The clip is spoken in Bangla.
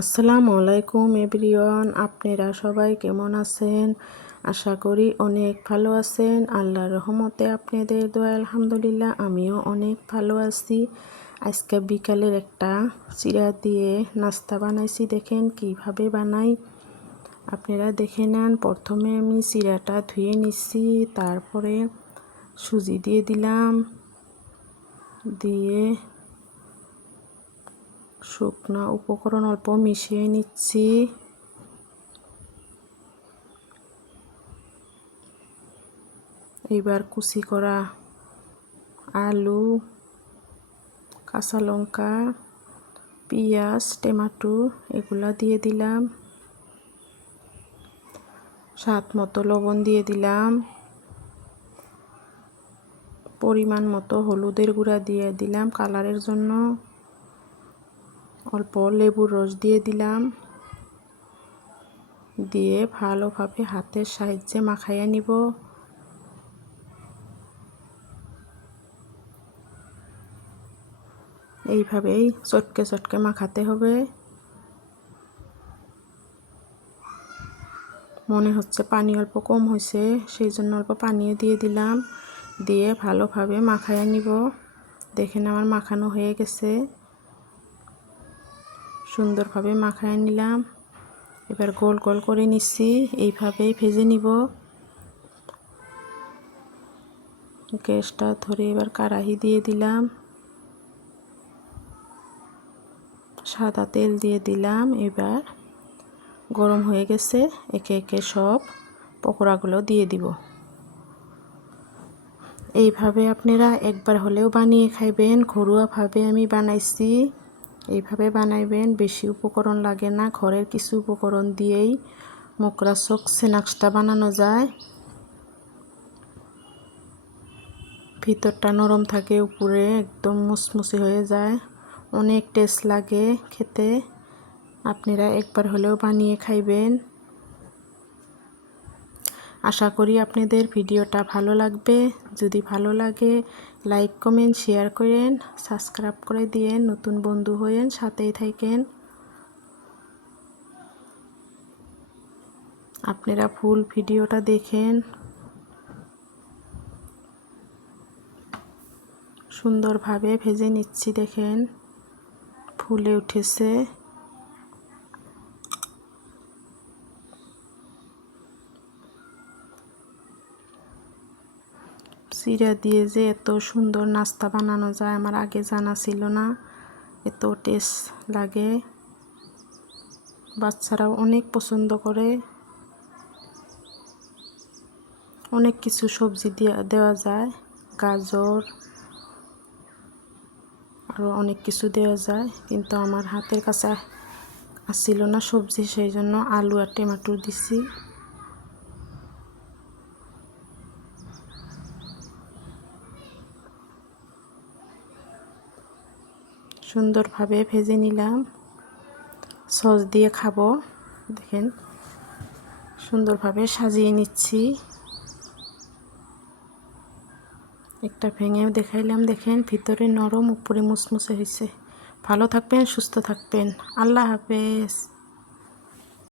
আসসালামু আলাইকুম এভরিওয়ান, আপনারা সবাই কেমন আছেন? আশা করি অনেক ভালো আছেন। আল্লাহর রহমতে আপনাদের দোয়া আলহামদুলিল্লাহ আমিও অনেক ভালো আছি। আজকে বিকালের একটা চিড়া দিয়ে নাস্তা বানাইছি, দেখেন কিভাবে বানাই। আপনারা দেখে নেন। প্রথমে আমি চিড়াটা ধুয়ে নিচ্ছি, তারপরে সুজি দিয়ে দিলাম, দিয়ে শুকনো উপকরণ অল্প মিশিয়ে নিচ্ছি। এবার কুচি করা আলু, কাঁচা লঙ্কা, পেঁয়াজ, টমেটো এগুলা দিয়ে দিলাম। স্বাদ মতো লবণ দিয়ে দিলাম। পরিমাণ মতো হলুদের গুঁড়া দিয়ে দিলাম কালারের জন্য। অল্প লেবুর রস দিয়ে দিলাম, দিয়ে ভালোভাবে হাতের সাহায্যে মাখাইয়া নিব। এইভাবেই চটকে চটকে মাখাতে হবে। মনে হচ্ছে পানি অল্প কম হয়েছে, সেই জন্য অল্প পানিও দিয়ে দিলাম, দিয়ে ভালোভাবে মাখাইয়া নিব। দেখেন আমার মাখানো হয়ে গেছে, সুন্দরভাবে মাখাইয়া নিলাম। এবার গোল গোল করে নিচ্ছি, এইভাবেই ভেজে নিব। গ্যাসটা ধরে এবার কড়াই দিয়ে দিলাম, সাদা তেল দিয়ে দিলাম। এবার গরম হয়ে গেছে, একে একে সব পকোড়াগুলো দিয়ে দিব। এইভাবে আপনারা একবার হলেও বানিয়ে খাইবেন। ঘরোয়াভাবে আমি বানাইছি, এইভাবে বানাইবেন। বেশি উপকরণ লাগে না, ঘরের কিছু উপকরণ দিয়েই মুখরোচক স্ন্যাক্সটা বানানো যায়। ভিতরটা নরম থাকে, উপরে একদম মুসমুসে হয়ে যায়, অনেক টেস্ট লাগে খেতে। আপনারা একবার হলেও বানিয়ে খাইবেন। আশা করি আপনাদের ভিডিওটা ভালো লাগবে। যদি ভালো লাগে লাইক কমেন্ট শেয়ার করেন, সাবস্ক্রাইব করে দিয়েন, নতুন বন্ধু হয়েন, সাথেই থাকেন। আপনারা ফুল ভিডিওটা দেখেন। সুন্দরভাবে ভেজে নিচ্ছি, দেখেন ফুলে উঠেছে। চিড়া দিয়ে যে এত সুন্দর নাস্তা বানানো যায় আমার আগে জানা ছিল না। এত টেস্ট লাগে, বাচ্চারাও অনেক পছন্দ করে। অনেক কিছু সবজি দেওয়া যায়, গাজর আরও অনেক কিছু দেওয়া যায়, কিন্তু আমার হাতের কাছে আসছিল না সবজি, সেই জন্য আলু আর টমেটো দিছি। সুন্দরভাবে ভেজে নিলাম, সস দিয়ে খাবো। দেখেন সুন্দরভাবে সাজিয়ে নিচ্ছি। একটা ভেঙেও দেখাইলাম, দেখেন ভিতরে নরম উপরে মুসমুসে হয়েছে। ভালো থাকবেন, সুস্থ থাকবেন। আল্লাহ হাফেজ।